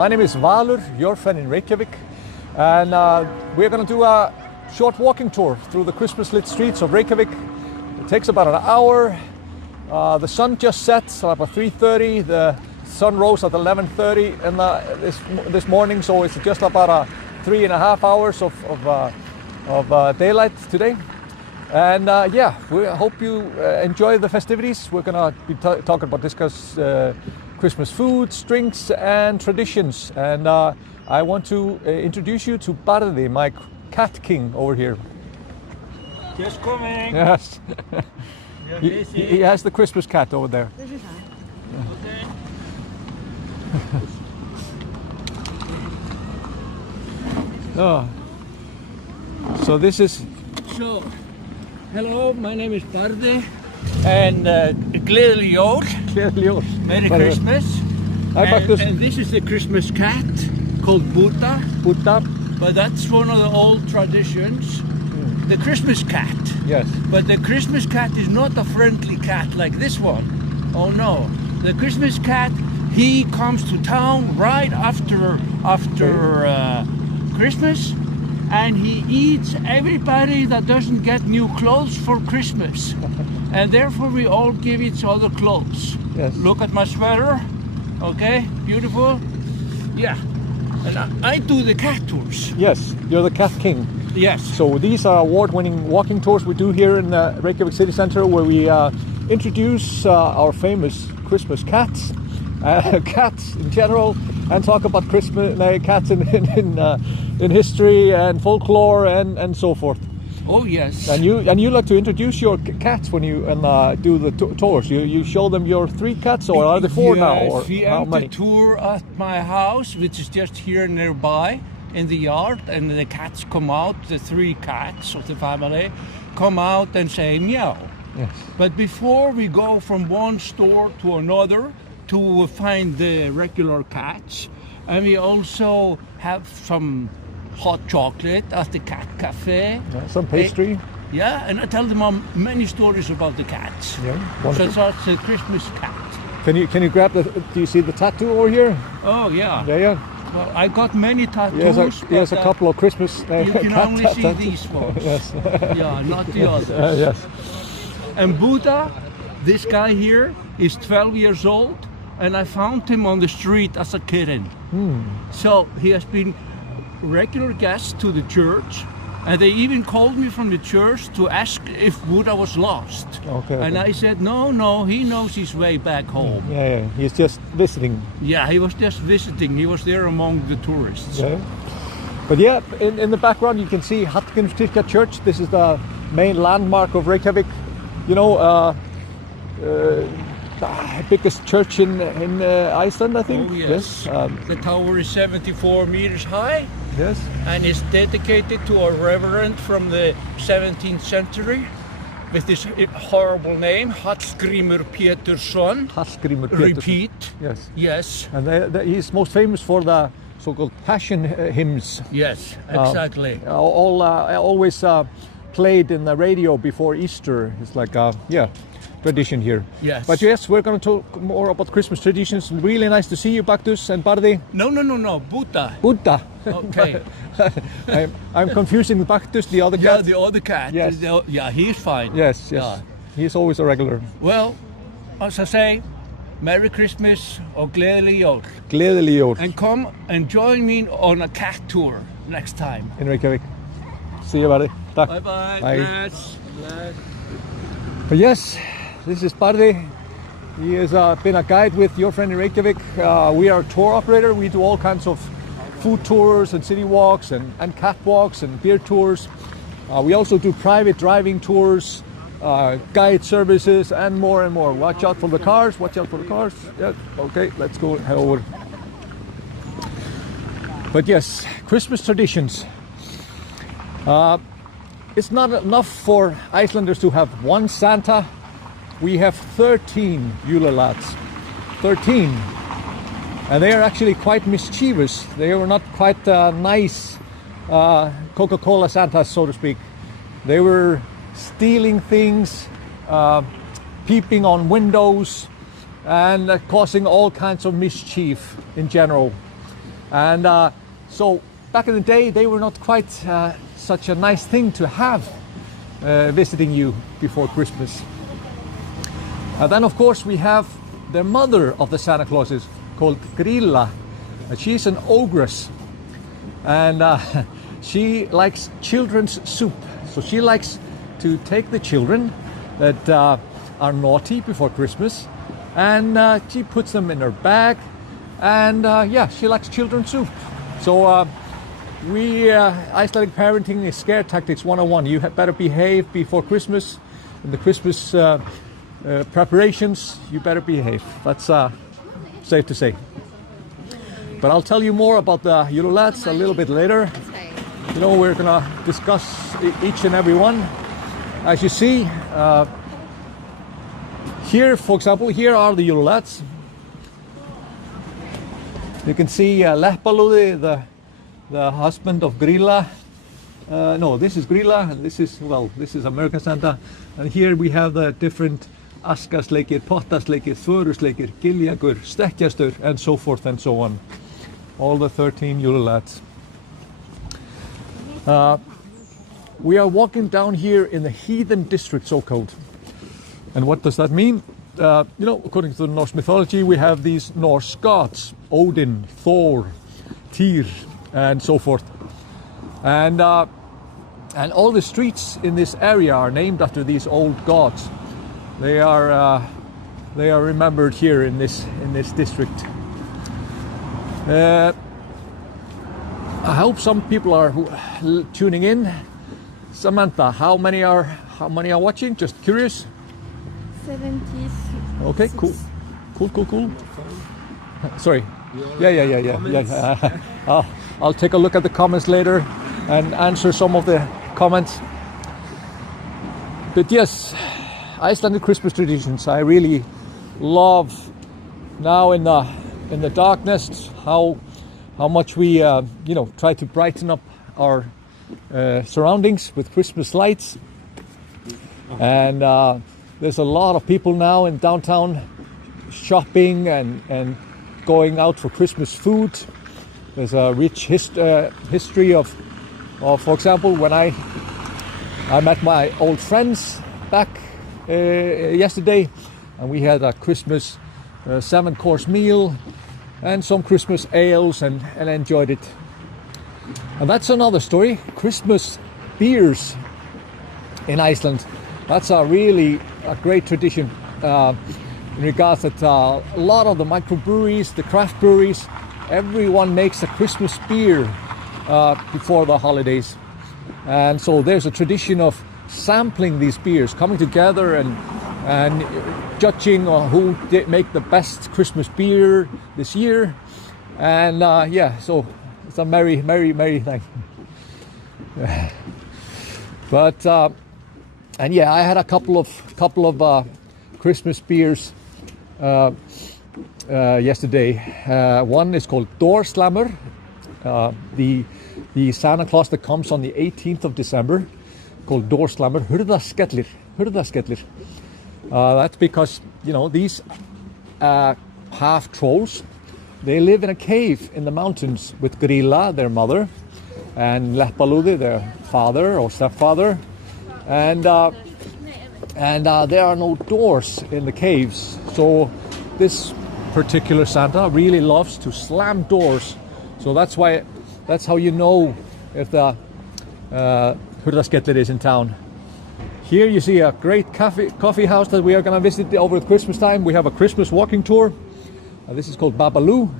My name is Valur, your friend in Reykjavik, and we're going to do a short walking tour through the Christmas lit streets of Reykjavik. It takes about an hour. The sun just sets at about 3:30. The sun rose at 11:30 this morning, so it's just about 3.5 hours of daylight today. And we hope you enjoy the festivities. We're going to be talking about discuss Christmas foods, drinks, and traditions. And I want to introduce you to Barði, my cat king over here. Just coming. Yes. he has the Christmas cat over there. Okay. Oh. So this is... So, hello, my name is Barði, and gleðileg jól. Gleðileg jól. Merry Christmas. And this is the Christmas cat called Buddha. Buddha. But that's one of the old traditions. The Christmas cat. Yes. But the Christmas cat is not a friendly cat like this one. Oh no. The Christmas cat, he comes to town right after Christmas, and he eats everybody that doesn't get new clothes for Christmas. And therefore we all give each other clothes. Yes. Look at my sweater. Okay, beautiful. Yeah. And I do the cat tours. Yes, you're the cat king. Yes. So these are award-winning walking tours we do here in Reykjavik City Centre, where we introduce our famous Christmas cats, cats in general, and talk about Christmas cats in history and folklore and so forth. Oh yes. And you like to introduce your cats when you do the tours. You show them your 3 cats, or are there 4 now? Or we how have many? the tour at my house, which is just here nearby in the yard, and the cats come out. The 3 cats of the family come out and say meow. Yes. But before we go from one store to another to find the regular cats, and we also have some hot chocolate at the cat cafe. Yeah, some pastry. Yeah, and I tell them many stories about the cats. Yeah, So wonderful. that's the Christmas cat. Can you grab the? Do you see the tattoo over here? Oh yeah. There. Well, I got many tattoos. Yes, but, a couple of Christmas. You can cat only see tattoos. these ones. Yes. Yeah, not the others. Yes. And Buddha, this guy here, is 12 years old, and I found him on the street as a kitten. So he has been regular guest to the church, and they even called me from the church to ask if Buddha was lost. Okay. And I said, no, he knows his way back home. Yeah. He's just visiting. Yeah, he was just visiting. He was there among the tourists. Yeah. But yeah, in the background you can see Hallgrímskirkja Church. This is the main landmark of Reykjavik. You know, biggest church in Iceland, I think. Oh yes. The tower is 74 meters high. Yes. And is dedicated to a reverend from the 17th century with this horrible name, Hallgrímur Pétursson. Hallgrímur Pétursson. Repeat. Yes. Yes. And he's most famous for the so-called passion hymns. Yes, exactly. Always played in the radio before Easter. It's like tradition here. Yes. But yes, we're going to talk more about Christmas traditions. Really nice to see you, Baktus and Barði. No, Buddha. Buddha. Okay. I'm confusing Baktus, the other cat. Yeah, the other cat. Yes. Yeah, he's fine. Yes. Yeah. He's always a regular. Well, as I say, Merry Christmas or gleðileg jól. Gleðileg jól. And come and join me on a cat tour next time. In Reykjavik. See you, Barði. Takk. Bye. Bye. Bless. But yes, this is Barði. He has been a guide with your friend in Reykjavik. We are a tour operator. We do all kinds of food tours and city walks and cat walks and beer tours. We also do private driving tours, guide services, and more and more. Watch out for the cars. Yeah, okay, let's go head over. But yes, Christmas traditions. It's not enough for Icelanders to have one Santa. We have 13 jólalads. 13. And they are actually quite mischievous. They were not quite nice Coca-Cola Santas, so to speak. They were stealing things, peeping on windows, and causing all kinds of mischief in general. And so back in the day, they were not quite such a nice thing to have visiting you before Christmas. Then of course we have the mother of the Santa Clauses, called Grilla. She's an ogress, and she likes children's soup. So she likes to take the children that are naughty before Christmas, and she puts them in her bag, and yeah, she likes children's soup. So Icelandic parenting is scare tactics 101. You better behave before Christmas. In the Christmas preparations, you better behave. That's safe to say. But I'll tell you more about the Jólalads a little bit later. You know, we're gonna discuss each and every one. As you see, here, for example, here are the Jólalads. You can see Leppalúði, the husband of Grilla. No, this is Grilla, and this is American Santa. And here we have the different Askasleikir, Pottasleikir, Þvörusleikir, Giljagur, Stekkjastur, and so forth and so on. All the 13 Jólalads. We are walking down here in the heathen district, so called. And what does that mean? You know, according to the Norse mythology, we have these Norse gods: Odin, Thor, Tyr, and so forth. And all the streets in this area are named after these old gods. They are remembered here in this district. I hope some people are tuning in. Samantha, how many are watching? Just curious. 70. Okay, cool. Sorry. Yeah. I'll take a look at the comments later and answer some of the comments. But yes, Icelandic Christmas traditions. I really love now in the darkness how much we try to brighten up our surroundings with Christmas lights. And there's a lot of people now in downtown shopping and going out for Christmas food. There's a rich history of, for example, when I met my old friends back yesterday, and we had a Christmas 7-course meal and some Christmas ales and enjoyed it. And that's another story. Christmas beers in Iceland. That's really a great tradition in regards that a lot of the microbreweries, the craft breweries, everyone makes a Christmas beer before the holidays. And so there's a tradition of sampling these beers, coming together and judging on who did make the best Christmas beer this year. And yeah, so it's a merry thing. But and yeah, I had a couple of Christmas beers yesterday. One is called Dórslamur, the Santa Claus that comes on the 18th of December, called Dórslamur. Hurðaskellir. That's because, you know, these half trolls, they live in a cave in the mountains with Grilla, their mother, and Leppalúði, their father or stepfather, and there are no doors in the caves. So this particular Santa really loves to slam doors. So that's how you know if the Hurðaskellir is in town. Here you see a great coffee house that we are going to visit over Christmas time. We have a Christmas walking tour. This is called Babalu,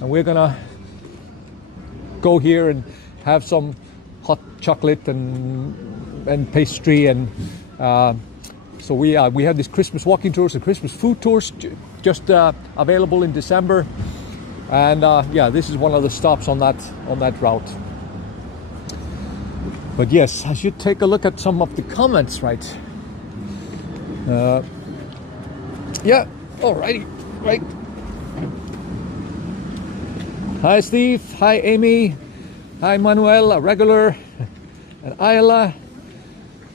and we're going to go here and have some hot chocolate and pastry, and so we have these Christmas walking tours and Christmas food tours just available in December, and yeah, this is one of the stops on that route. But yes, I should take a look at some of the comments, right? Yeah, alrighty, right. Hi Steve, hi Amy, hi Manuel, a regular, and Ayla.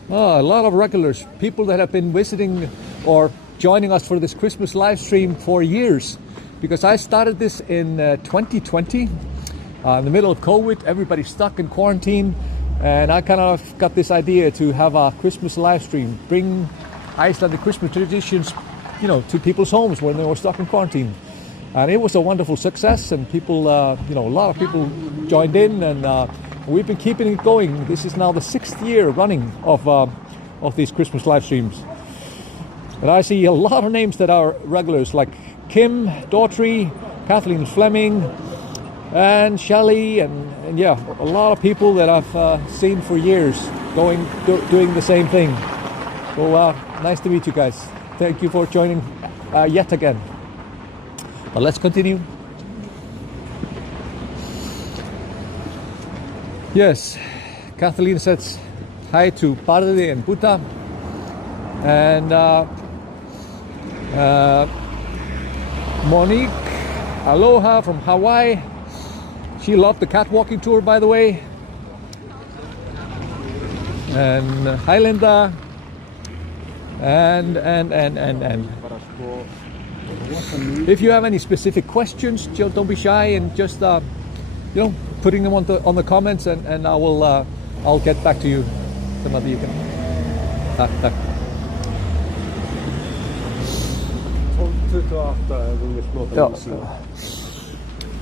Oh, a lot of regulars, people that have been visiting or joining us for this Christmas live stream for years, because I started this in 2020, In the middle of COVID, everybody's stuck in quarantine, and I kind of got this idea to have a Christmas live stream, bring Icelandic Christmas traditions, to people's homes when they were stuck in quarantine. And it was a wonderful success, and people, a lot of people joined in, and we've been keeping it going. This is now the 6th year running of these Christmas live streams. And I see a lot of names that are regulars, like Kim, Daughtry, Kathleen Fleming, and Shelley, and yeah, a lot of people that I've seen for years doing the same thing. So nice to meet you guys. Thank you for joining yet again. But let's continue. Yes, Kathleen says hi to Barði and Buta, and Monique, aloha from Hawaii. She loved the cat walking tour, by the way. And Highlander, and if you have any specific questions, don't be shy, and just putting them on the comments, and I'll get back to you. You can. Tack.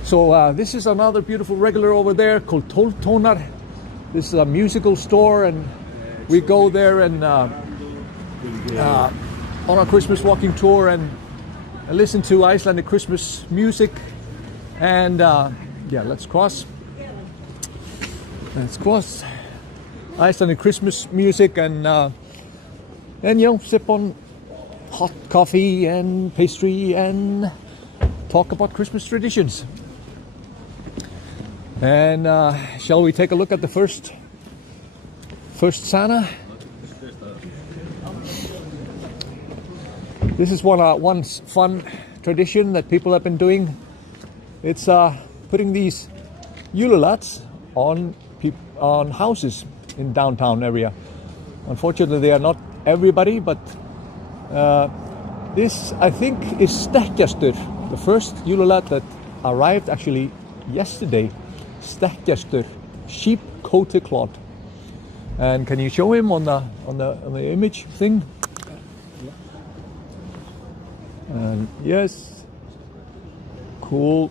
So this is another beautiful regular over there called Toltonar. This is a musical store, and we go there and on our Christmas walking tour and listen to Icelandic Christmas music. And yeah, let's cross Icelandic Christmas music, and sip on hot coffee and pastry and talk about Christmas traditions. And shall we take a look at the first Santa? This is one fun tradition that people have been doing. It's putting these julelats on houses in downtown area. Unfortunately, they are not everybody, but this, I think, is stekkjastur, the first julelat that arrived actually yesterday. Stekkjastur, sheep coated cloth. And can you show him on the image thing? And yes, cool.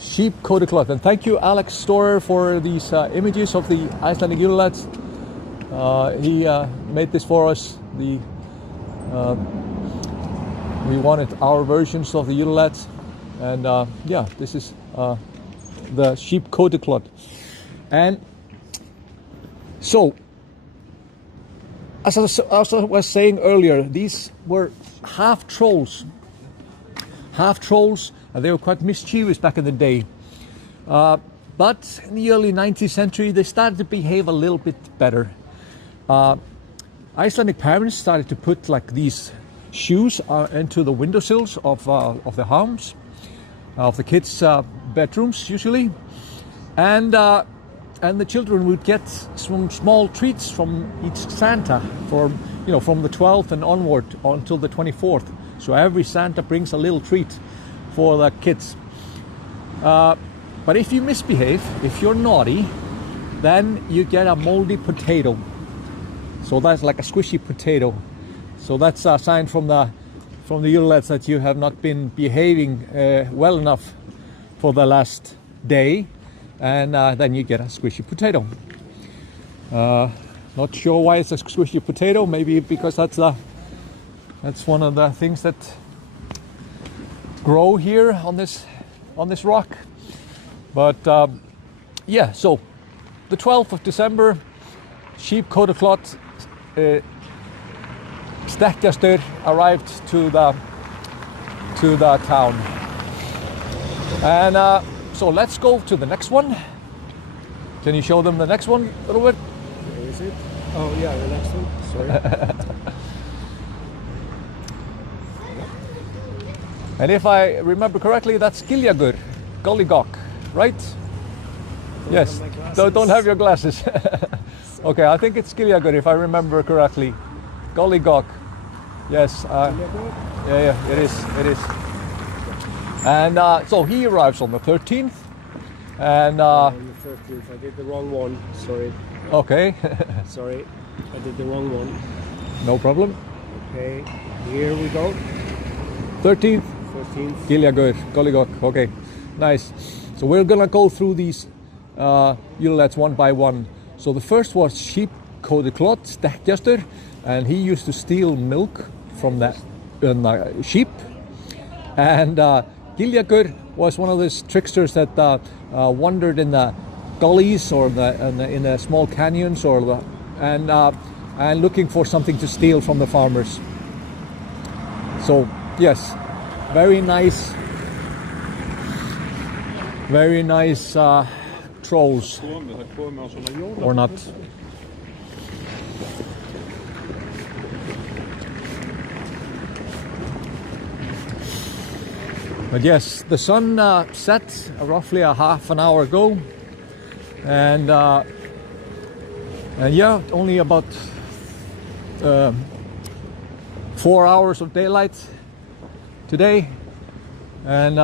Sheep coated cloth. And thank you, Alex Storer, for these images of the Icelandic julelats. He made this for us. We wanted our versions of the julelats, and yeah, this is the sheep coated cloth. And so, as I was saying earlier, these were half trolls, and they were quite mischievous back in the day. But in the early 19th century, they started to behave a little bit better. Icelandic parents started to put like these shoes into the windowsills of the homes, of the kids' bedrooms usually, and the children would get some small treats from each Santa from the 12th and onward until the 24th. So every Santa brings a little treat for the kids. But if you misbehave, if you're naughty, then you get a moldy potato. So that's like a squishy potato. So that's a sign from the julelats that you have not been behaving well enough for the last day, and then you get a squishy potato. Not sure why it's a squishy potato. Maybe because that's one of the things that grow here on this rock. But yeah, so the 12th of December, sheep coated cloth, stekkjastur arrived to the town. And so let's go to the next one. Can you show them the next one a little bit? Where is it? Oh yeah, the next one. Sorry. And if I remember correctly, that's Giljagur, Gollygok, right? Yes. Don't have your glasses. Okay, I think it's Giljagur if I remember correctly. Gollygok. Yes. Yeah, it is. And so he arrives on the 13th, And On the 13th, I did the wrong one. Sorry. okay, Sorry, I did the wrong one. no problem. Okay, here we go. 13th, 13th. Giljagur, Golligok. Okay, nice. So we're gonna go through these Júlalats one by one. So the first was sheep coated cloth, stekkjastur, and he used to steal milk from the sheep. And Giljagur was one of those tricksters that wandered in the gullies or in the small canyons and looking for something to steal from the farmers. So yes, very nice trolls, or not. But yes, the sun set roughly a half an hour ago, and yeah, only about 4 hours of daylight today, and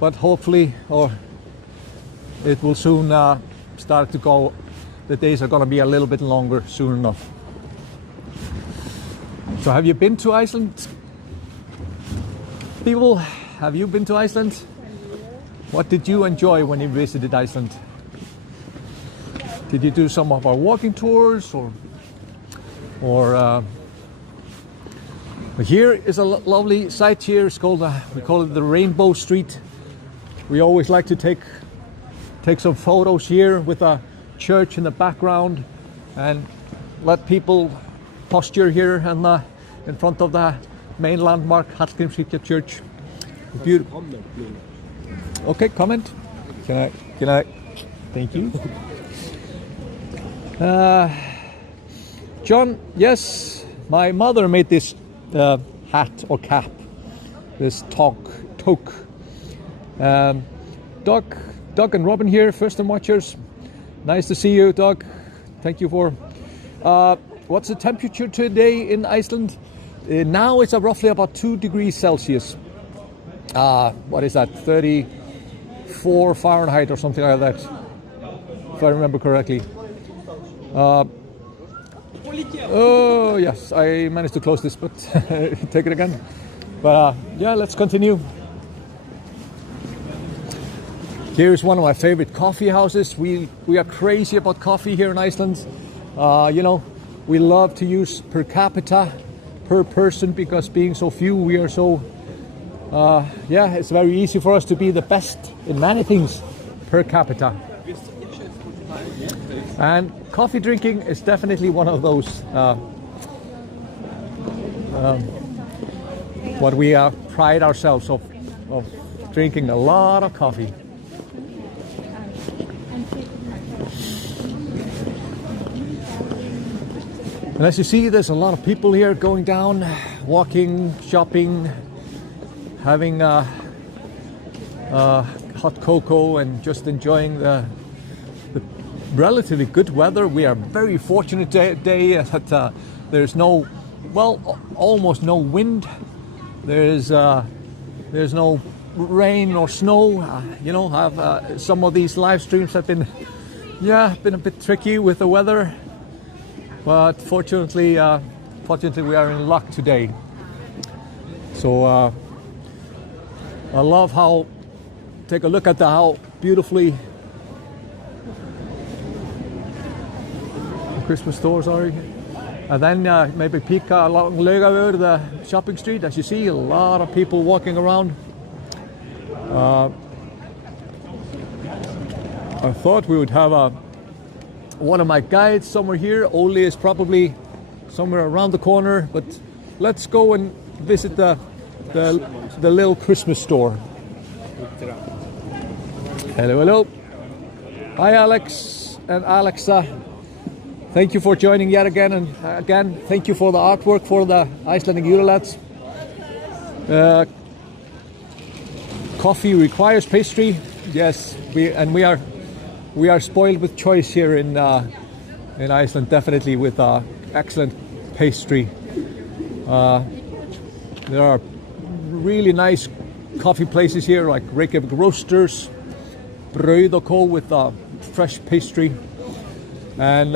but hopefully, it will soon start to go. The days are going to be a little bit longer soon enough. So, have you been to Iceland, people? Have you been to Iceland? What did you enjoy when you visited Iceland? Did you do some of our walking tours, or here is a lovely site here. It's called we call it the Rainbow Street. We always like to take some photos here with a church in the background and let people posture here and in front of the main landmark, Hallgrímskirkja Church. Beautiful. Okay, comment. Can I? Thank you. John, yes, my mother made this hat or cap, this toque. Doug and Robin here, first time watchers. Nice to see you, Doug. Thank you for. What's the temperature today in Iceland? Now it's roughly about 2 degrees Celsius. What is that? 34 Fahrenheit or something like that, if I remember correctly. Oh yes, I managed to close this, but take it again. But yeah, let's continue. Here's one of my favorite coffee houses. We are crazy about coffee here in Iceland. You know, we love to use per capita, per person, because being so few, we are so. Yeah, it's very easy for us to be the best in many things per capita. And coffee drinking is definitely one of those what we pride ourselves of drinking a lot of coffee. And as you see, there's a lot of people here going down, walking, shopping, having hot cocoa and just enjoying the relatively good weather. We are very fortunate today that there's no, well, almost no wind. There's no rain or snow. You know, some of these live streams have been, yeah, been a bit tricky with the weather. But fortunately, we are in luck today. So I love how. Take a look at how beautifully the Christmas stores are. And then maybe pika along Laugavör, the shopping street. As you see, a lot of people walking around. I thought we would have one of my guides somewhere here. Ole is probably somewhere around the corner, but let's go and visit the little Christmas store. Hello. Hi, Alex and Alexa. Thank you for joining yet again, and again, thank you for the artwork for the Icelandic Júlalats. Coffee requires pastry. Yes, we are spoiled with choice here in Iceland, definitely with excellent pastry. There are really nice coffee places here, like Reykjavik Roasters. brauð og kó with fresh pastry and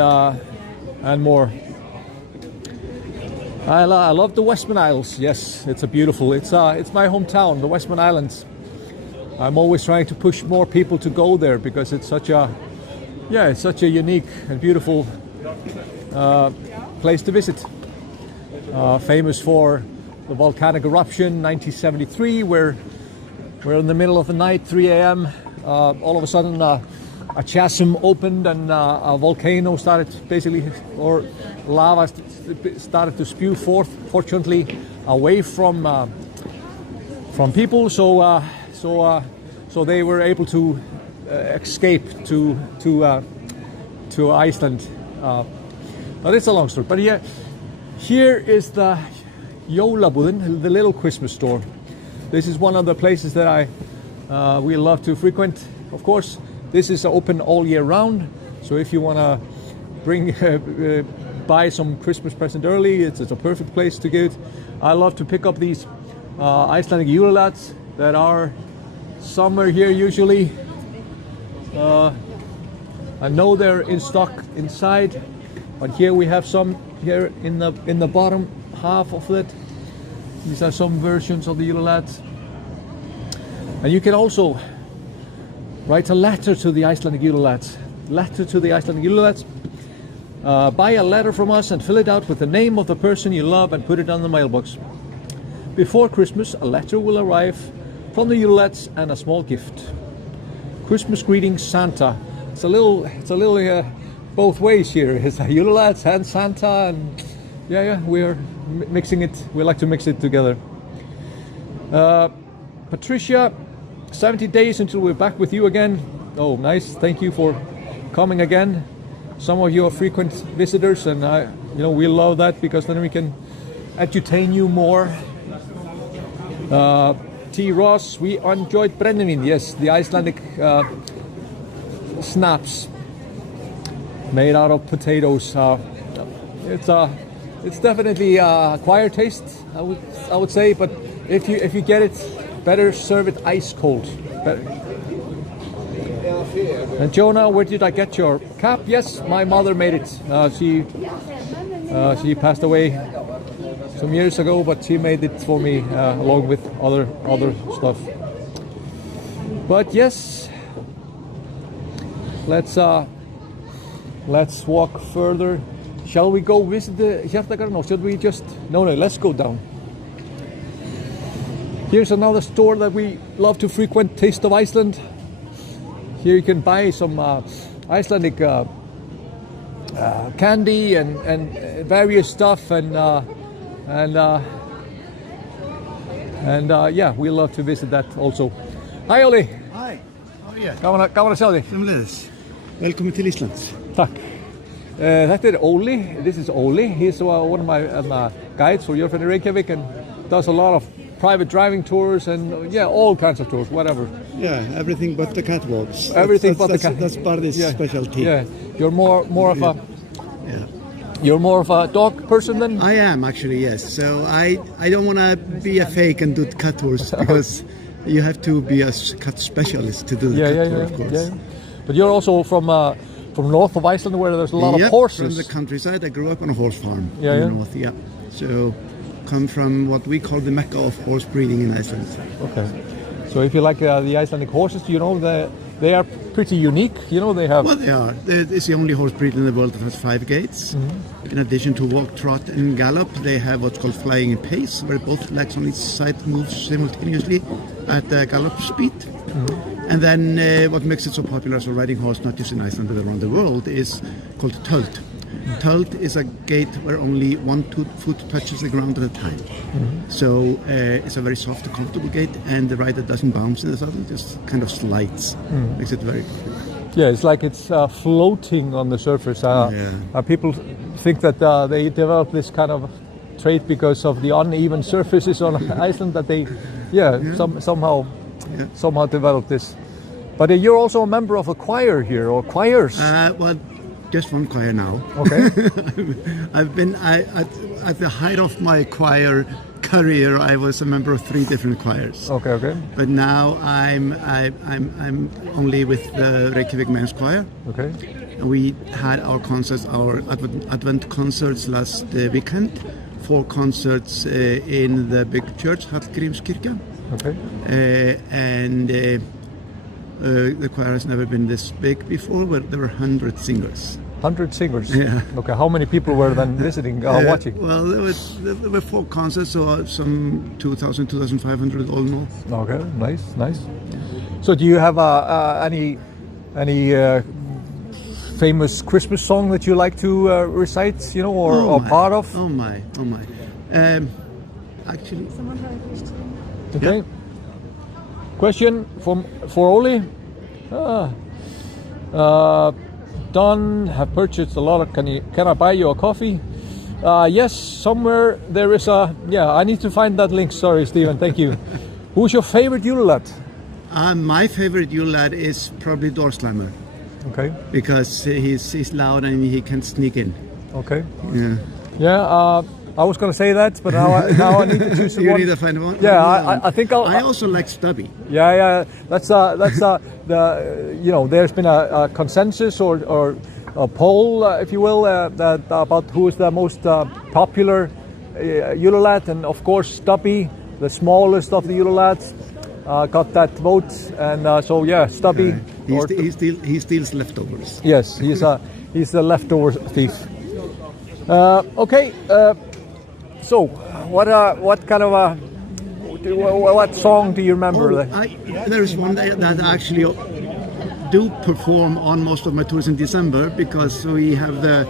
more. I love the Westman Isles. Yes, it's beautiful. It's my hometown, the Westman Islands. I'm always trying to push more people to go there because it's such a unique and beautiful place to visit. Famous for the volcanic eruption 1973, where we're in the middle of the night, 3 a.m. All of a sudden a chasm opened and a volcano started or lava started to spew forth, fortunately away from people, so they were able to escape to Iceland. But it's a long story. But here is the Jólabúðin, the little Christmas store. This is one of the places that we love to frequent. Of course, this is open all year round. So if you want to buy some Christmas present early, it's a perfect place to get. I love to pick up these Icelandic jólalads that are somewhere here usually. I know they're in stock inside, but here we have some here in the bottom half of it. These are some versions of the jólalads. And you can also write a letter to the Icelandic jólalads. Buy a letter from us and fill it out with the name of the person you love and put it on the mailbox. Before Christmas, a letter will arrive from the jólalads and a small gift. Christmas greetings, Santa. It's a little both ways here. It's a jólalads and Santa, and we're mixing it. We like to mix it together. Patricia, 70 days until we're back with you again. Oh, nice. Thank you for coming again. Some of you are frequent visitors, and we love that because then we can entertain you more. T. Ross, we enjoyed brennivin. Yes, the Icelandic snaps made out of potatoes. It's definitely acquired taste, I would say, but if you get it, better serve it ice cold. Better. And Jonah, where did I get your cap? Yes, my mother made it. She passed away some years ago, but she made it for me along with other stuff. But yes, let's walk further. Shall we go visit the Hjartagarden, or should we just no? Let's go down. Here's another store that we love to frequent, Taste of Iceland. Here you can buy some Icelandic candy and various stuff, and we love to visit that also. Hi Oli. Hi, how are you? Gaman að sjá þig. Sömuleiðis. Velkomin til Íslands. Takk. Þetta Oli. This is Oli. He's one of my guides for Your Friend in Reykjavik and does a lot of private driving tours and all kinds of tours, whatever. Yeah, everything but the catwalks. That's Bardi's specialty. Yeah, you're more of a. Yeah. You're more of a dog person then? I am actually, yes. So I don't want to be a fake and do cat tours because you have to be a cat specialist to do the cat tour, of course. Yeah. But you're also from north of Iceland, where there's a lot of horses. From the countryside. I grew up on a horse farm in the north. Yeah. So come from what we call the Mecca of horse breeding in Iceland. Okay. So if you like the Icelandic horses, they are pretty unique. They have. Well, they are. It's the only horse breed in the world that has 5 gaits. Mm-hmm. In addition to walk, trot, and gallop, they have what's called flying in pace, where both legs on each side move simultaneously at gallop speed. Mm-hmm. And then what makes it so popular as a riding horse, not just in Iceland but around the world, is called tölt. Tölt is a gait where only 1 foot touches the ground at a time. Mm-hmm. So it's a very soft and comfortable gait, and the rider doesn't bounce in the saddle, just kind of slides. Makes it very popular. Yeah, it's like it's floating on the surface. People think that they develop this kind of trait because of the uneven surfaces on Iceland, that they somehow developed this. But you're also a member of a choir here, or choirs? Well, just one choir now. Okay. I've been at the height of my choir career, I was a member of 3 different choirs. Okay. But now I'm only with the Reykjavik Men's Choir. Okay. And we had our concerts, our Advent concerts last weekend. 4 concerts in the big church, Hallgrímskirkja. Okay. And the choir has never been this big before, but there were 100 singers. 100 singers? Yeah. Okay, how many people were then visiting, watching? Well, there were 4 concerts, so some 2,000, 2,500 all in all. Okay, nice. So do you have any famous Christmas song that you like to recite, or part of? Oh my. Actually... Okay. Yeah. Question for Oli. Don have purchased a lot of. Can I buy you a coffee? Yes, somewhere there is a. Yeah, I need to find that link. Sorry, Stephen. Thank you. Who's your favorite Júlalad? My favorite Júlalad is probably Door Slammer. Okay. Because he's loud and he can sneak in. Okay. Yeah. Yeah. I was going to say that, but now I need to choose one. You need to find one. Yeah, I think I also like Stubby. Yeah. That's the there's been a consensus or a poll, if you will, that about who is the most popular Júlalad, and of course Stubby, the smallest of the Júlalads, got that vote, and so yeah, Stubby. He steals leftovers. Yes, he's a leftover thief. Okay. So, what kind of what song do you remember? There's one that I actually do perform on most of my tours in December, because we have the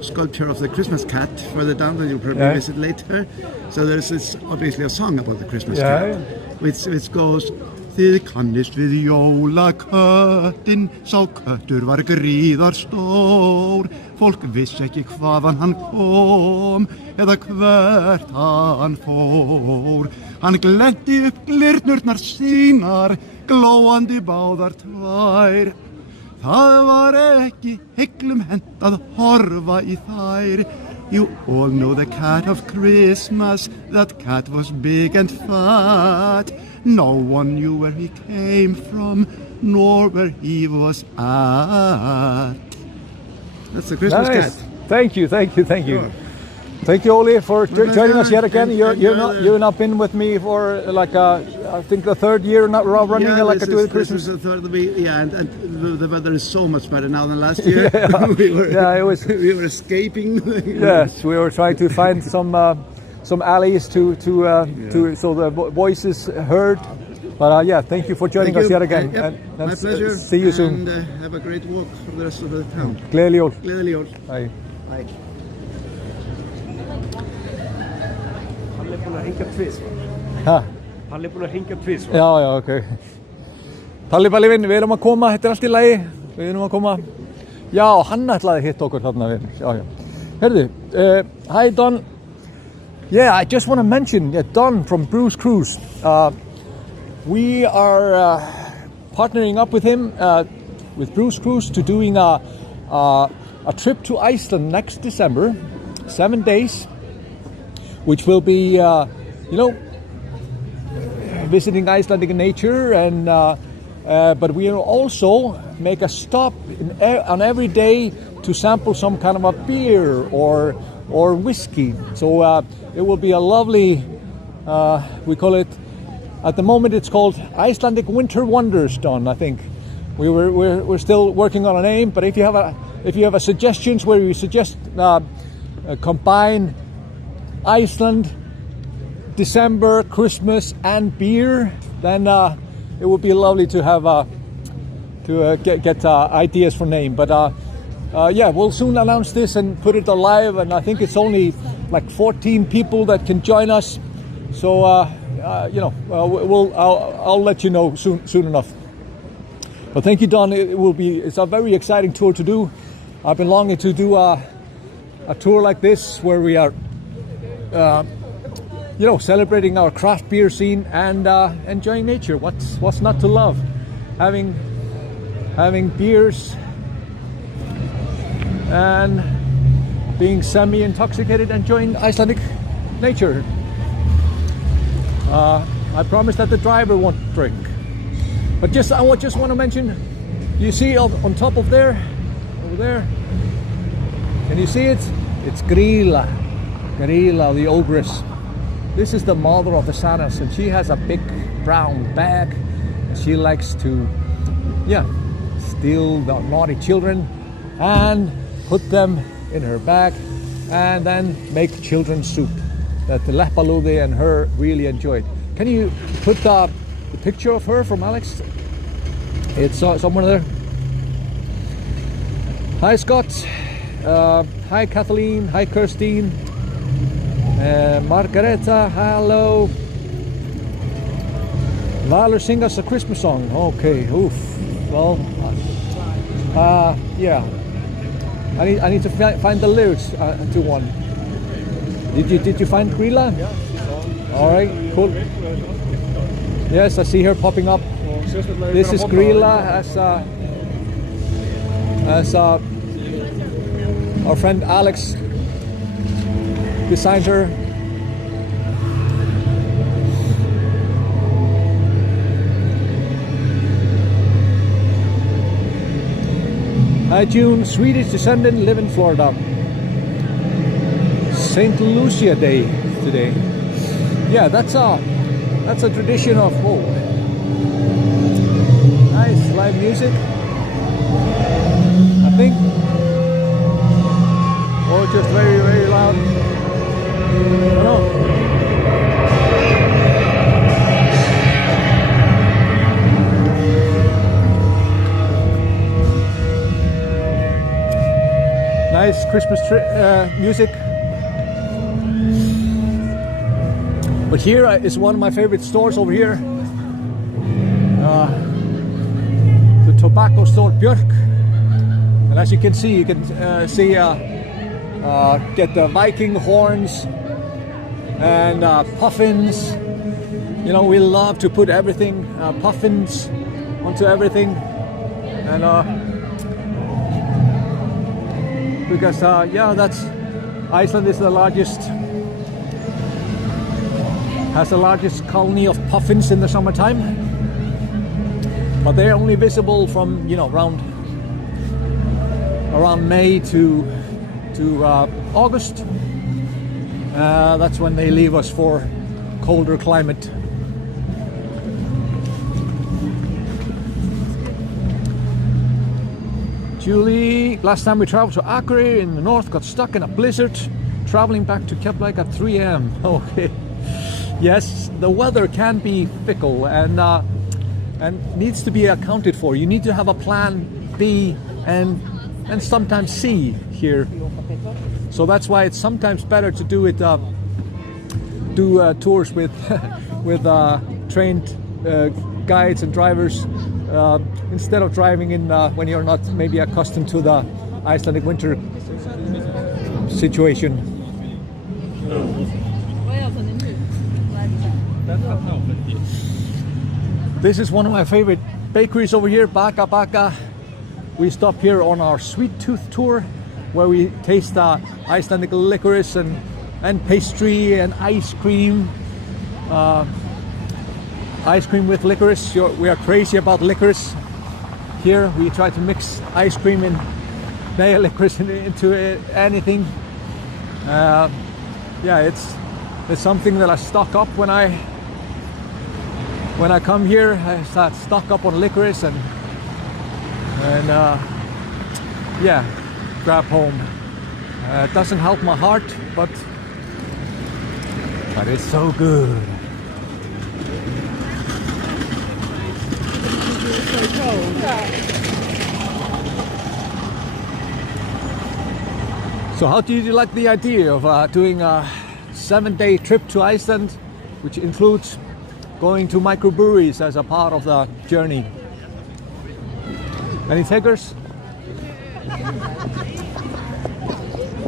sculpture of the Christmas cat further down that you'll probably visit later. So there's obviously a song about the Christmas cat, which goes. Þið kannist við jólaköttinn, sá köttur var gríðarstór. Fólk vissi ekki hvaðan hann kom, eða hvert hann fór. Hann glennti upp glyrnurnar sínar, glóandi báðar tvær. Það var ekki heiglum hent að horfa í þær. You all know the cat of Christmas, that cat was big and fat. No one knew where he came from, nor where he was at. That's the Christmas cat. Thank you. Sure. Thank you, Oli, for joining us yet again. You've not been with me for I think the 3rd year not running Christmas. This is the 3rd. And the weather is so much better now than last year. we were escaping. Yes, we were trying to find some alleys to so the voices heard. But thank you for joining us yet again. My pleasure. See you soon. And have a great walk for the rest of the town. Gleðileg jól. Gleðileg jól. Bye. Bye. Hann búinn að hringja tvisvar. Hann búinn að hringja tvisvar. Já, ok. Palli vinn, við erum að koma, þetta allt í lagi. Við erum að koma. Já, hann ætlaði að hitta okkur þarna við. Já. Herðu, hi Don. Yeah, I just want to mention Don from Bruce Cruise. We are partnering up with him, with Bruce Cruise, to doing a trip to Iceland next December, 7 days, which will be, visiting Icelandic nature, and but we will also make a stop on every day to sample some kind of a beer or whiskey. So it will be a lovely, we call it, at the moment it's called Icelandic Winter Wonders, Don, I think. We're still working on a name, but if you have a suggestions where you suggest combine Iceland, December, Christmas and beer, then it would be lovely to have get ideas for name. But we'll soon announce this and put it live, and I think it's only like 14 people that can join us. So I'll let you know soon enough. But thank you, Don. It's a very exciting tour to do. I've been longing to do a tour like this where we are celebrating our craft beer scene and enjoying nature. What's not to love? Having beers and being semi-intoxicated, enjoying Icelandic nature. I promise that the driver won't drink. But I just want to mention, you see on top of there, over there, can you see it? It's Grilla, the ogress. This is the mother of the Sanas, and she has a big brown bag. She likes to, steal the naughty children and put them in her bag and then make children's soup that the Leppalúði and her really enjoyed. Can you put the picture of her from Alex? It's somewhere there. Hi Scott, hi Kathleen, hi Kirstine, Margareta, hello. Valur, sing us a Christmas song. Okay, oof. Well, yeah. I need to find the lyrics to one. Did you find Grilla? Yeah, she's on. All right, cool. Yes, I see her popping up. This is Grilla as our friend Alex designed her. Hi June, Swedish descendant, live in Florida. St. Lucia Day today. Yeah, that's a tradition of nice live music. I think, or just very, very loud. I don't know. Nice Christmas music. But here is one of my favorite stores over here. The tobacco store Björk. And as you can see, get the Viking horns and puffins. You know, we love to put everything, puffins onto everything. And because Iceland is the largest, has the largest colony of puffins in the summertime, but they're only visible from around May to August. That's when they leave us for colder climate. Julie, last time we traveled to Akureyri in the north, got stuck in a blizzard, traveling back to Keflavík at 3 a.m. Okay. Yes, the weather can be fickle and needs to be accounted for. You need to have a plan B and sometimes C here. So that's why it's sometimes better to do tours with trained guides and drivers. Instead of driving in when you're not maybe accustomed to the Icelandic winter situation. This is one of my favorite bakeries over here, Baka Baka. We stop here on our sweet tooth tour where we taste Icelandic licorice and pastry and ice cream. Ice cream with licorice. We are crazy about licorice. Here we try to mix ice cream and licorice into anything. It's something that I stock up when I come here. I start stock up on licorice and grab home. It doesn't help my heart, but it's so good. So how did you like the idea of doing a 7-day trip to Iceland, which includes going to microbreweries as a part of the journey? Any takers?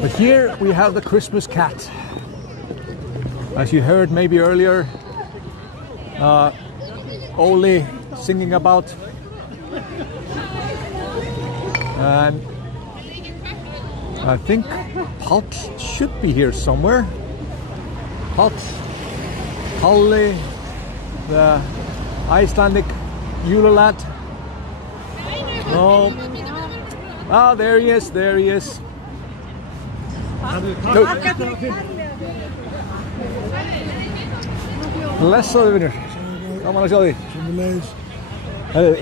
But here we have the Christmas cat. As you heard maybe earlier, Ole singing about. And I think Páll should be here somewhere. Páll, Palli, the Icelandic jólalad. No. Ah, there he is, there he is. Blessaður vinur. Gaman að sjá því.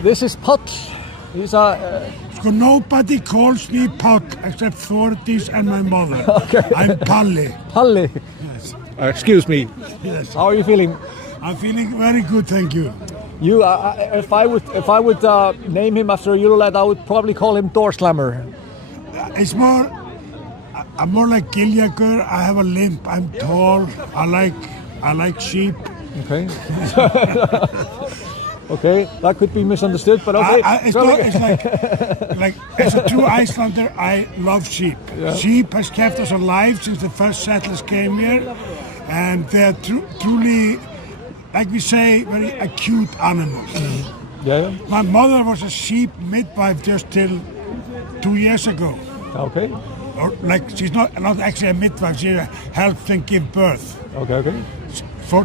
This is Páll. He's Nobody calls me Páll except Þórdís and my mother. Okay. I'm Palli. Palli. Yes. Excuse me. Yes. How are you feeling? I'm feeling very good, thank you. You, if I would name him after a jólalad, I would probably call him Door Slammer. It's more, I'm more like Giljagur. I have a limp. I'm tall. I like sheep. Okay. Okay, that could be misunderstood, but okay. It's like as a true Icelander, I love sheep. Yeah. Sheep has kept us alive since the first settlers came here, and they're truly, like we say, very acute animals. Yeah. My mother was a sheep midwife just till 2 years ago. Okay. Or like she's not actually a midwife. She helped them give birth. Okay.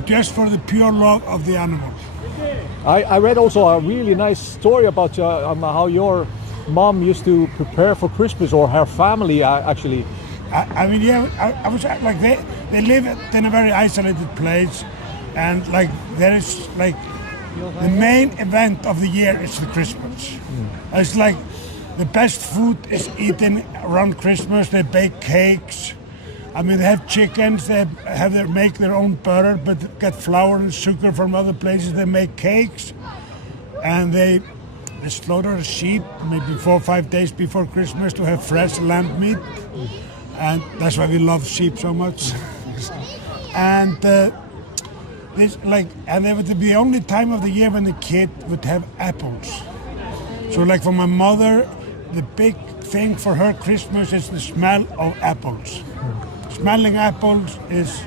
Just for the pure love of the animal. I read also a really nice story about how your mom used to prepare for Christmas, or her family actually. I mean, yeah, I was like they live in a very isolated place, and like there is like the main event of the year is the Christmas. It's like the best food is eaten around Christmas. They bake cakes. I mean, they have chickens. They make their own butter, but get flour and sugar from other places. They make cakes, and they slaughter a sheep maybe 4 or 5 days before Christmas to have fresh lamb meat, and that's why we love sheep so much. And and it would be the only time of the year when the kid would have apples. So, like for my mother, the big thing for her Christmas is the smell of apples. Smelling apples is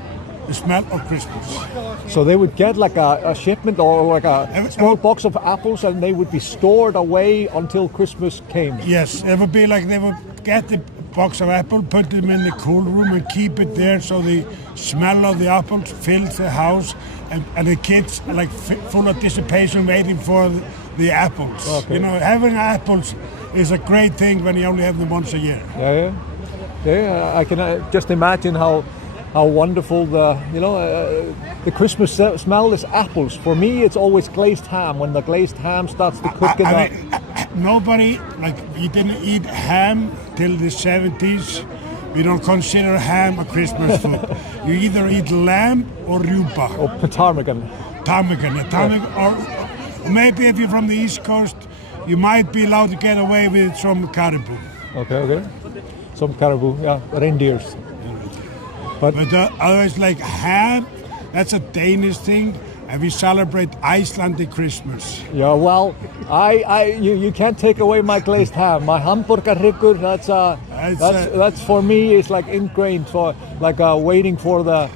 the smell of Christmas. So they would get like a shipment or like a small box of apples, and they would be stored away until Christmas came. Yes, it would be like they would get the box of apple, put them in the cool room and keep it there so the smell of the apples fills the house, and the kids are like full of anticipation waiting for the apples. Okay. You know, having apples is a great thing when you only have them once a year. Yeah, I can just imagine how wonderful the Christmas smell is apples. For me, it's always glazed ham. When the glazed ham starts to cook nobody, like, you didn't eat ham till the 70s. We don't consider ham a Christmas food. You either eat lamb or rhubarb. Or ptarmigan. Ptarmigan, or maybe if you're from the East Coast, you might be allowed to get away with some caribou. Okay. Some caribou, yeah, reindeers. But otherwise, like ham, that's a Danish thing, and we celebrate Icelandic Christmas. Yeah, well, you can't take away my glazed ham. My hamburgerhryggur, that's for me is like ingrained, for like waiting for the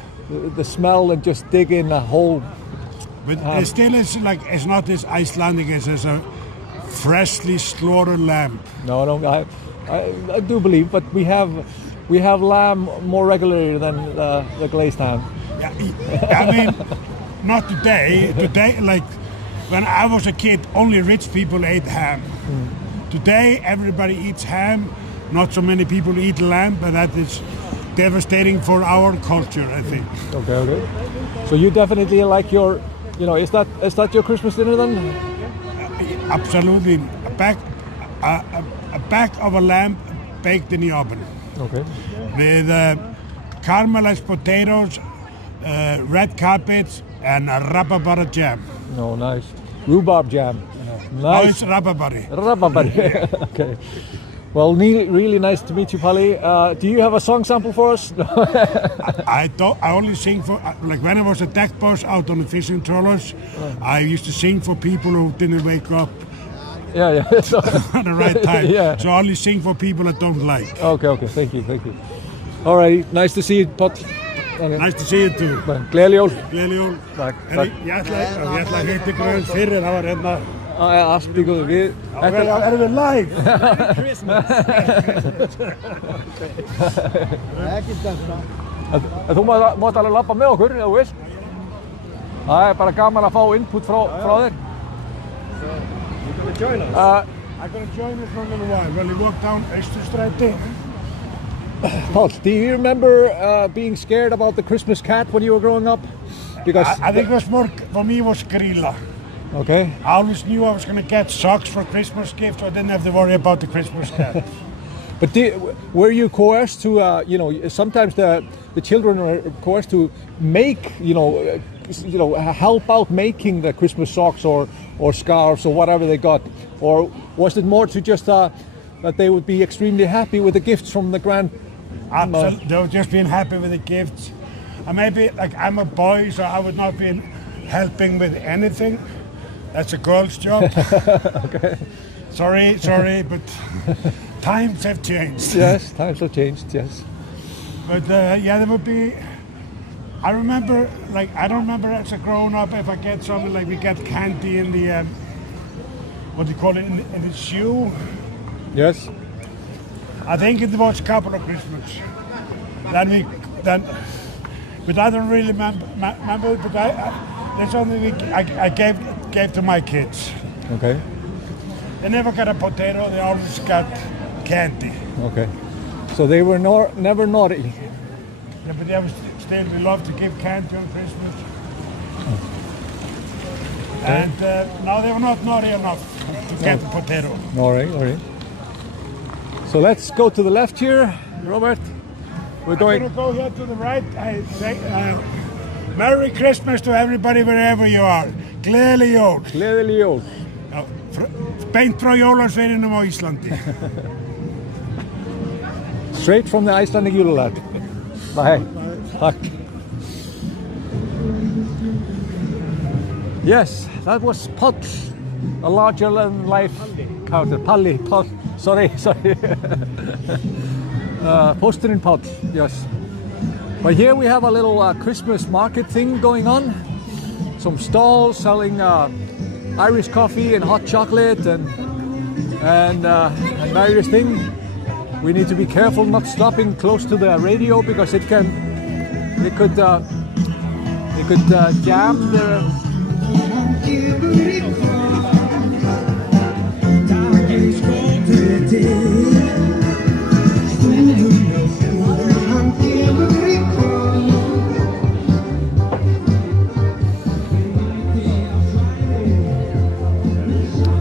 smell and just dig in a whole. But it still is like, it's not as Icelandic as a freshly slaughtered lamb. No, I do believe, but we have lamb more regularly than the glazed ham. Yeah, I mean, not today. Today, like when I was a kid, only rich people ate ham. Today, everybody eats ham. Not so many people eat lamb, but that is devastating for our culture, I think. Okay. So you definitely like your, is that your Christmas dinner then? Absolutely. A back of a lamb baked in the oven. Okay. With caramelized potatoes, red cabbage, and a rabarbara jam. Oh, nice. Rhubarb jam. Nice. Oh, it's rabarbari. Rabarbari. Okay. Well, Neil, really nice to meet you, Palli. Do you have a song sample for us? I only sing for, like when I was a deck boss out on the fishing trawlers, I used to sing for people who didn't wake up. Yeah. At the right time. Yeah. So I only sing for people I don't like. Okay. Thank you. All right. Nice to see you, Páll. Okay. Nice to see you too. Gleðileg jól. Gleðileg jól. Takk. Ég ætla að hitta ykkur aðeins fyrir, það var hérna. Allt í góðu. Erum við live? Christmas. Ekki þetta. Þú mátt alveg labba með okkur, ef þú vilt. Það bara gaman að fá input frá þér. You're going to join us? I'm going to join us for a little while. Will you walk down Østerstræti? Paul, do you remember being scared about the Christmas cat when you were growing up? Because I think it was more, for me, it was Grilla. Okay. I always knew I was going to get socks for Christmas gift, so I didn't have to worry about the Christmas cat. But were you coerced to, sometimes the children are coerced to make, help out making the Christmas socks or scarves or whatever they got? Or was it more to just that they would be extremely happy with the gifts from the grand? Absolutely, they were just being happy with the gifts. And maybe, like, I'm a boy, so I would not be helping with anything. That's a girl's job. Okay. Sorry, but times have changed. Yes, times have changed, yes. But there would be, I don't remember as a grown up if I get something like we get candy in the, what do you call it, in the shoe. Yes. I think it was a couple of Christmas. But I don't really remember but that's something I gave to my kids. Okay. They never got a potato, they always got candy. Okay. So they were never naughty. Yeah, but they was still, we love to give candy on Christmas. Okay. And now they were not naughty enough to get the potato. All right. So let's go to the left here, Robert. We're going to go here to the right. I say Merry Christmas to everybody wherever you are. Gleðileg jól. Gleðileg jól. Beint frá jólasveininum á Íslandi. Straight from the Icelandic Julelag. Bye. Takk. Yes, that was Paul, a larger than life character. Paul. Sorry. Poster in Paul, yes. But here we have a little Christmas market thing going on. Some stalls selling Irish coffee and hot chocolate and various things. We need to be careful not stopping close to the radio because it could jam the.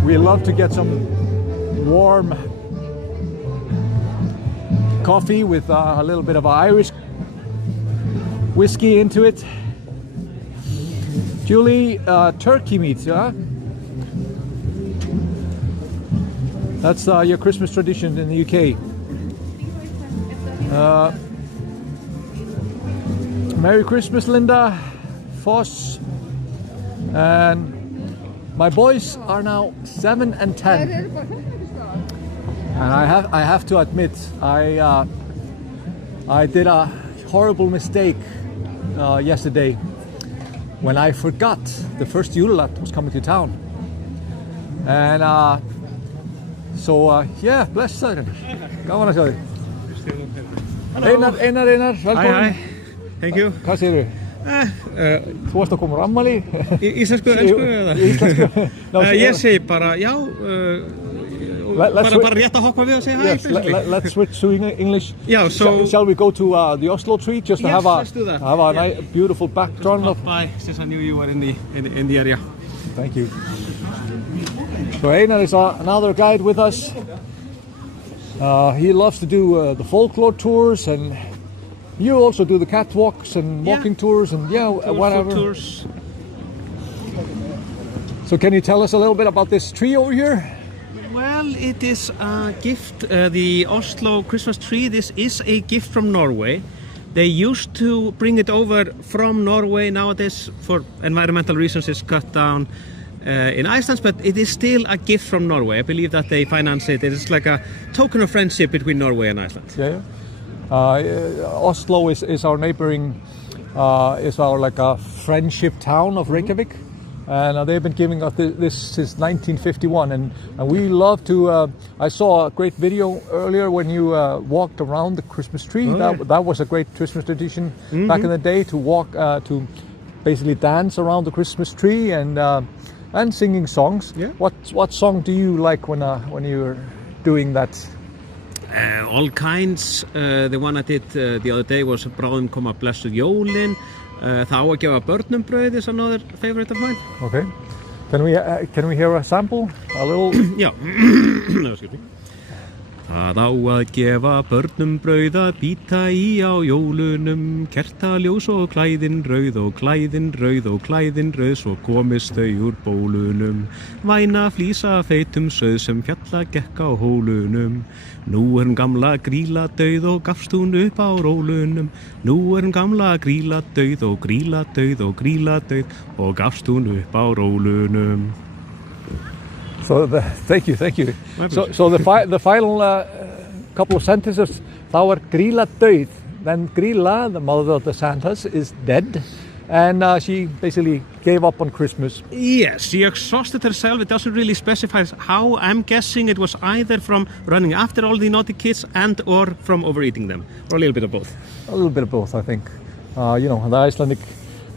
We love to get some warm coffee with a little bit of Irish whiskey into it. Julie, turkey meat, huh? That's your Christmas tradition in the UK. Merry Christmas, Linda, Foss, and my boys are now 7 and 10. And I have to admit, I did a horrible mistake yesterday when I forgot the first Julelat was coming to town. And yeah, bless you. Gaman að sjá þig. Einar, velkomin. Hi, thank you. Hvað segirðu? Þú varst að koma úr afmæli. Íslensku, ensku eða? Íslensku. Ég segi bara, já, bara rétt að hoppa við og segja hi. Yes, let's switch to English. Yeah, so shall we go to the Oslo tree just to yes, have let's do that. a nice, beautiful background? Just by, since I knew you were in the area. Thank you. So Einar is another guide with us. He loves to do the folklore tours, and you also do the catwalks and walking tours and whatever. Tours. So can you tell us a little bit about this tree over here? Well, it is a gift, the Oslo Christmas tree. This is a gift from Norway. They used to bring it over from Norway. Nowadays, for environmental reasons, it's cut down in Iceland, but it is still a gift from Norway. I believe that they finance it. It is like a token of friendship between Norway and Iceland. Yeah. Oslo is our neighboring, is our like a friendship town of Reykjavik, and they've been giving us this since 1951, and we love to. I saw a great video earlier when you walked around the Christmas tree. That was a great Christmas tradition back in the day, to walk to basically dance around the Christmas tree and singing songs. Yeah. What song do you like when you're doing that? All kinds. The one I did the other day was Bráðum koma blessuð jólin. Það á að gefa börnum brauð is another favorite of mine. Okay. Can we hear a sample? A little. Já. No, excuse me. Það á að gefa börnum brauð að bíta í á jólunum, kertaljós og klæðin rauð og klæðin rauð og klæðin rauð, svo komist þau úr bólunum. Væna flísa feitum sauð sem fjalla gekk á hólunum. Nú gamla Grýla dauð og gafst hún upp á rólunum. Nú gamla Grýla dauð og Grýla dauð og Grýla dauð og gafst hún upp á rólunum. So thank you. So the final couple of sentences. Þá Grýla dauð. Then Grýla, the mother of the Santas, is dead, and she basically gave up on Christmas. Yes, she exhausted herself. It doesn't really specify how. I'm guessing it was either from running after all the naughty kids and or from overeating them, or a little bit of both. A little bit of both, I think. The Icelandic.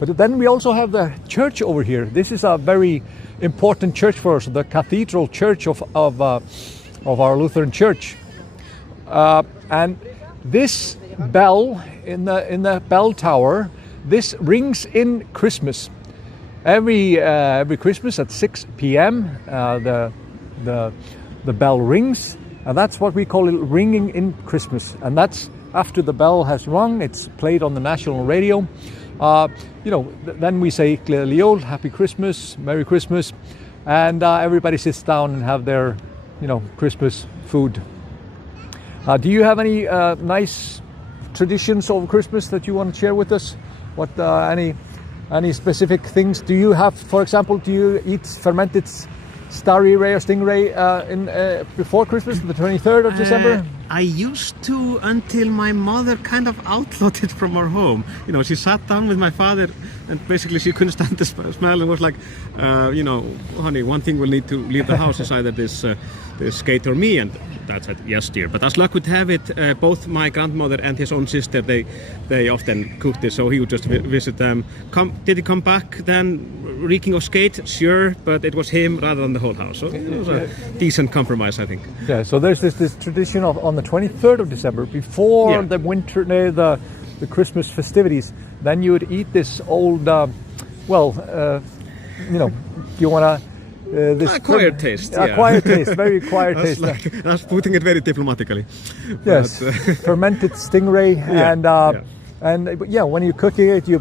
But then we also have the church over here. This is a very important church for us, the cathedral church of our Lutheran church. And this bell in the bell tower, this rings in Christmas. Every Christmas at 6 p.m. The bell rings, and that's what we call it, ringing in Christmas. And that's after the bell has rung. It's played on the national radio. Then we say Gleðileg jól, Happy Christmas, Merry Christmas, and everybody sits down and have their, Christmas food. Do you have any nice traditions over Christmas that you want to share with us? What any specific things do you have? For example, do you eat fermented starry ray or stingray before Christmas, the 23rd of December? I used to, until my mother kind of outlawed it from our home. She sat down with my father and basically she couldn't stand the smell and was like, honey, one thing will need to leave the house is either this skate or me. And Dad said, yes, dear. But as luck would have it, both my grandmother and his own sister, they often cooked it, so he would just visit them. Did he come back then reeking of skate? Sure, but it was him rather than the whole house. So it was a decent compromise, I think. Yeah, so there's this tradition of on the 23rd of December, before the winter, the Christmas festivities, then you would eat this old, do you want to... acquired taste. Acquired taste, very acquired taste. That's putting it very diplomatically. Yes, fermented stingray, and when you're cooking it, you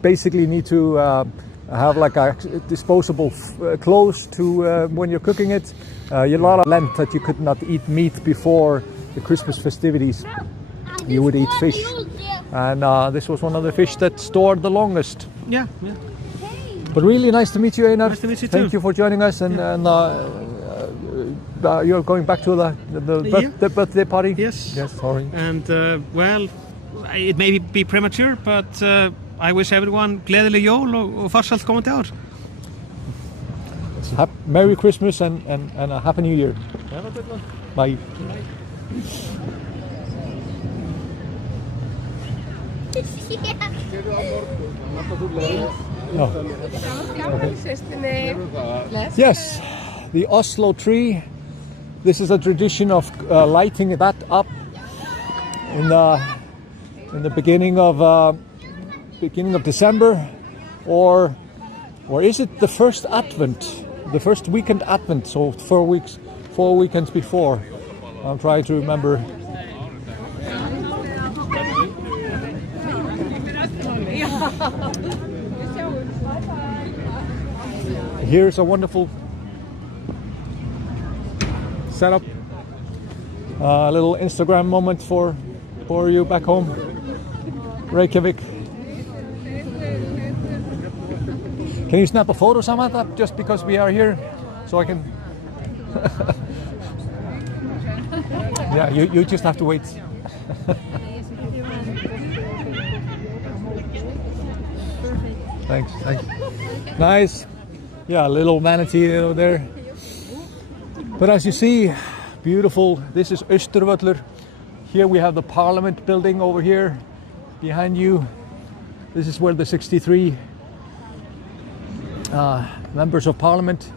basically need to have like a disposable clothes to when you're cooking it. A lot of Lent that you could not eat meat before the Christmas festivities. You would eat fish, and this was one of the fish that stored the longest. Yeah. But really nice to meet you, Einar. Nice to meet you Thank too. you for joining us, and you're going back to the birthday party? Yes. Yes, sorry. And, it may be premature, but I wish everyone gleðileg jól og farsælt komandi ár. Merry Christmas and a Happy New Year. Have a good one. Bye. Yes, the Oslo tree. This is a tradition of lighting that up in the beginning of December, or is it the first Advent, the first weekend Advent? So 4 weekends before. I'm trying to remember. Here's a wonderful setup, a little Instagram moment for you back home, Reykjavik. Can you snap a photo, Samantha, just because we are here, so I can? Yeah, you just have to wait. Thanks. Nice. Yeah, little manatee over there. But as you see, beautiful. This is Austurvöllur. Here we have the Parliament building over here behind you. This is where the 63 members of Parliament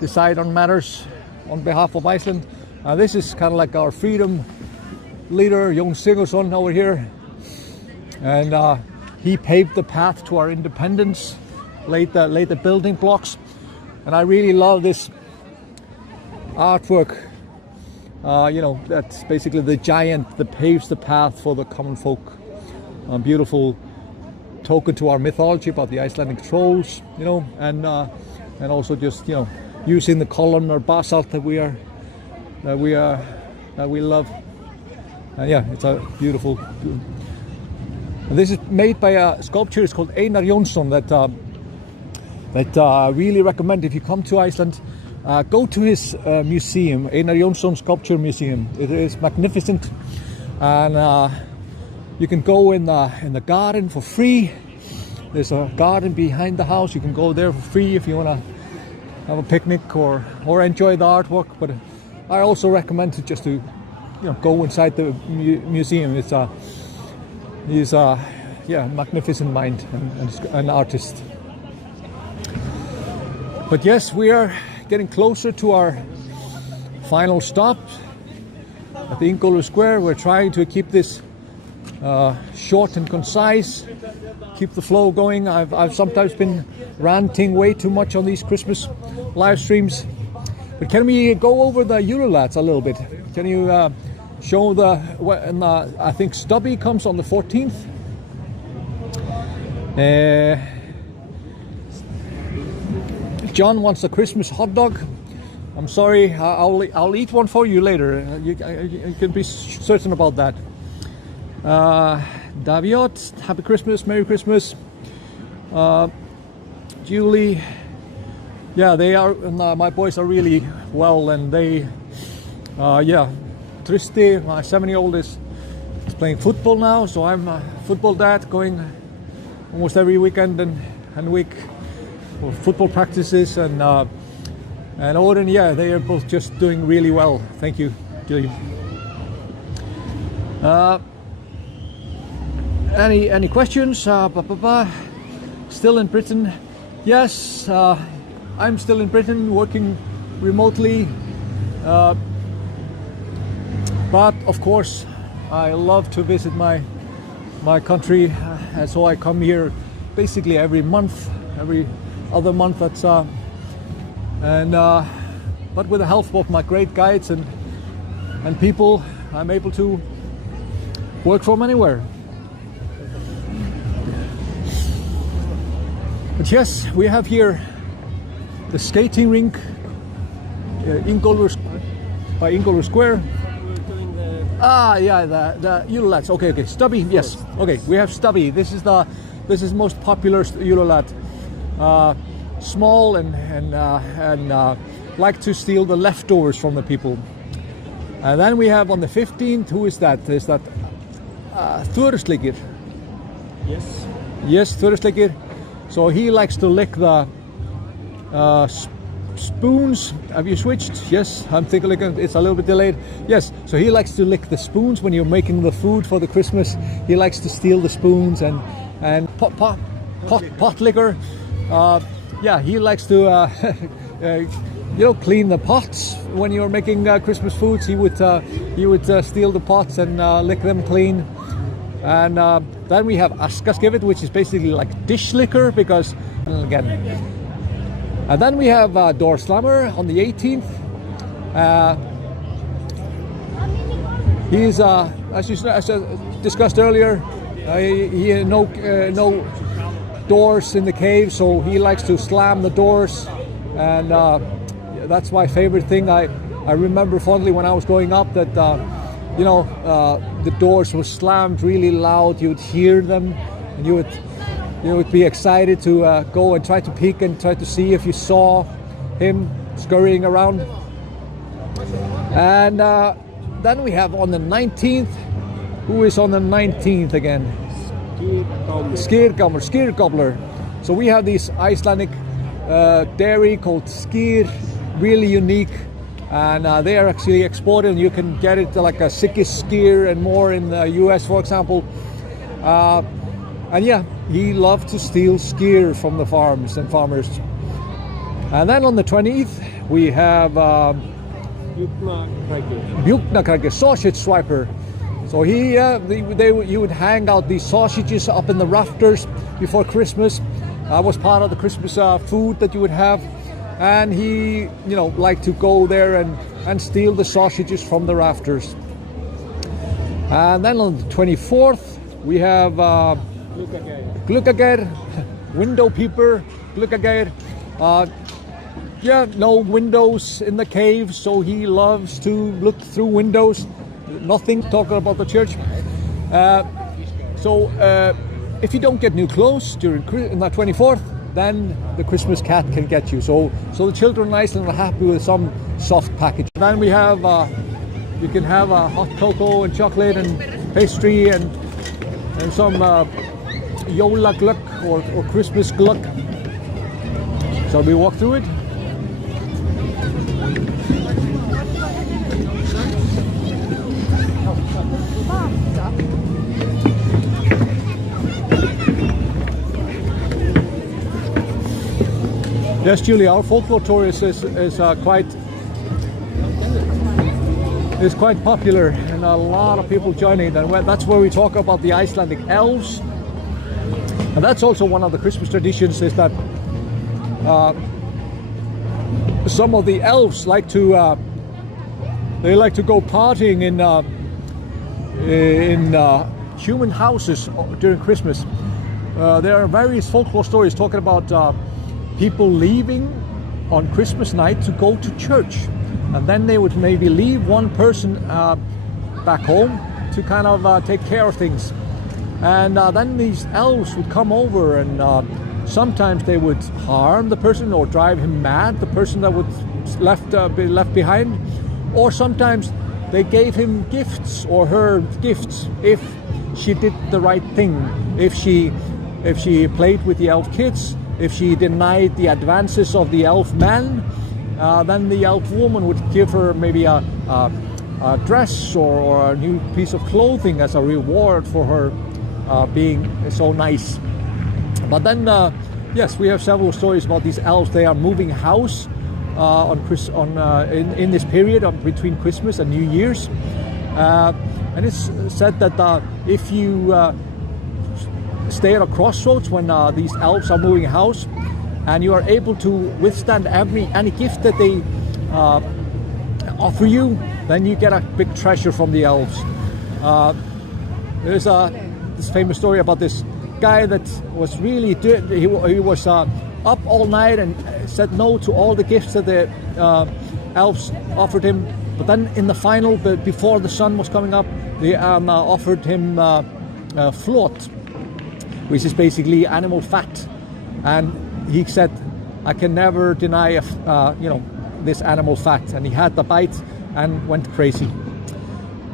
decide on matters on behalf of Iceland. This is kind of like our freedom leader, Jón Sigurðsson, over here. And he paved the path to our independence, laid the building blocks. And I really love this artwork. That's basically the giant that paves the path for the common folk. A beautiful token to our mythology about the Icelandic trolls, and also just using the columnar basalt that we love. It's a beautiful. And this is made by a sculptor. It's called Einar Jónsson. That I really recommend if you come to Iceland. Go to his museum, Einar Jónsson Sculpture Museum. It is magnificent, and you can go in the garden for free. There's a garden behind the house. You can go there for free if you want to have a picnic or enjoy the artwork. But I also recommend to go inside the museum. He's a magnificent mind and an artist. But yes, we are getting closer to our final stop at the Ingólfur Square. We're trying to keep this short and concise, keep the flow going. I've sometimes been ranting way too much on these Christmas live streams. But can we go over the Eurolats a little bit? Can you show I think Stubby comes on the 14th. John wants a Christmas hot dog. I'm sorry, I'll eat one for you later. You can be certain about that. Daviot, Happy Christmas, Merry Christmas. Julie, they are. My boys are really well, and they, Tristi, my 7-year-old is playing football now, so I'm a football dad, going almost every weekend and week for football practices, and Odin, they are both just doing really well. Thank you, Julie. Any questions? Still in Britain? Yes, I'm still in Britain, working remotely. But of course, I love to visit my country, and so I come here basically every other month. But with the help of my great guides and people, I'm able to work from anywhere. But yes, we have here the skating rink by Ingólfur Square. The Eurolats. Okay. Stubby, yes. Okay, we have Stubby. This is most popular Eurolat. Small and like to steal the leftovers from the people. And then we have on the 15th, who is that? Is that Þursleikir? Yes. Yes, Þursleikir. So he likes to lick the spoons. Have you switched? Yes, I'm thinking it's a little bit delayed. Yes, so he likes to lick the spoons when you're making the food for the Christmas. He likes to steal the spoons and pot liquor. He likes to clean the pots when you're making Christmas foods. He would steal the pots and lick them clean. And then we have Askaskivit, which is basically like dish liquor, because again. And then we have Door Slammer on the 18th. He's as discussed earlier. He had no doors in the cave, so he likes to slam the doors, and that's my favorite thing. I remember fondly when I was growing up that the doors were slammed really loud. You would hear them, and you would be excited to go and try to peek and try to see if you saw him scurrying around. And then we have on the 19th, who is on the 19th again? Skýrgamur. So we have these Icelandic dairy called skyr, really unique, and they are actually exported, and you can get it like a Sikkish skyr and more in the US, for example. And yeah, he loved to steal skyr from the farms and farmers. And then on the 20th we have Bjugnakraki, sausage swiper. So you would hang out these sausages up in the rafters before Christmas. That was part of the Christmas food that you would have. And he, liked to go there and steal the sausages from the rafters. And then on the 24th we have Gluggageir, window peeper, Gluggageir. No windows in the cave, so he loves to look through windows. Nothing talking about the church. So if you don't get new clothes during the 24th, then the Christmas cat can get you. So the children in Iceland are happy with some soft package. Then we have you can have hot cocoa and chocolate and pastry and some jólaglögg or Christmas glögg. So we walk through it. Yes, Julie, our folklore tour is quite popular, and a lot of people joining. And that's where we talk about the Icelandic elves, and that's also one of the Christmas traditions. Is that some of the elves like to go partying in human houses during Christmas. There are various folklore stories talking about people leaving on Christmas night to go to church, and then they would maybe leave one person back home to kind of take care of things, and then these elves would come over, and sometimes they would harm the person or drive him mad, the person that would be left behind, or sometimes they gave him gifts or her gifts if she did the right thing, if she played with the elf kids. If she denied the advances of the elf man, then the elf woman would give her maybe a dress or a new piece of clothing as a reward for her being so nice. But then, yes, we have several stories about these elves. They are moving house in this period between Christmas and New Year's, and it's said that if you stay at a crossroads when these elves are moving house, and you are able to withstand any gift that they offer you, then you get a big treasure from the elves. There's this famous story about this guy that was really he was up all night and said no to all the gifts that the elves offered him, but then in the final, before the sun was coming up, they offered him flot, which is basically animal fat, and he said, I can never deny this animal fat, and he had the bite and went crazy.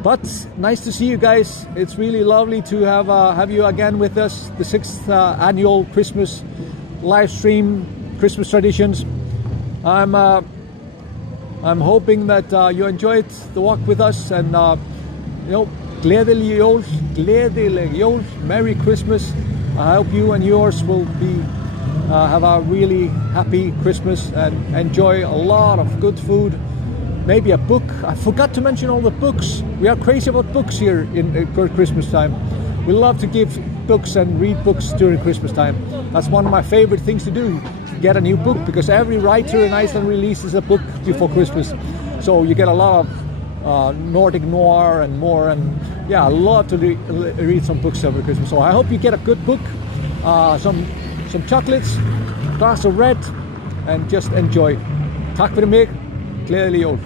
But nice to see you guys. It's really lovely to have you again with us. The 6th annual Christmas live stream, Christmas traditions. I'm hoping that you enjoyed the walk with us, and gleðileg jól, Merry Christmas. I hope you and yours will have a really happy Christmas and enjoy a lot of good food. Maybe a book. I forgot to mention all the books. We are crazy about books here in Christmas time. We love to give books and read books during Christmas time. That's one of my favorite things to do, to get a new book, because every writer in Iceland releases a book before Christmas. So you get a lot of Nordic noir and more, and yeah, I love to read some books over Christmas. So I hope you get a good book, some chocolates, a glass of red, and just enjoy. Takk fyrir mig, gleðileg jól.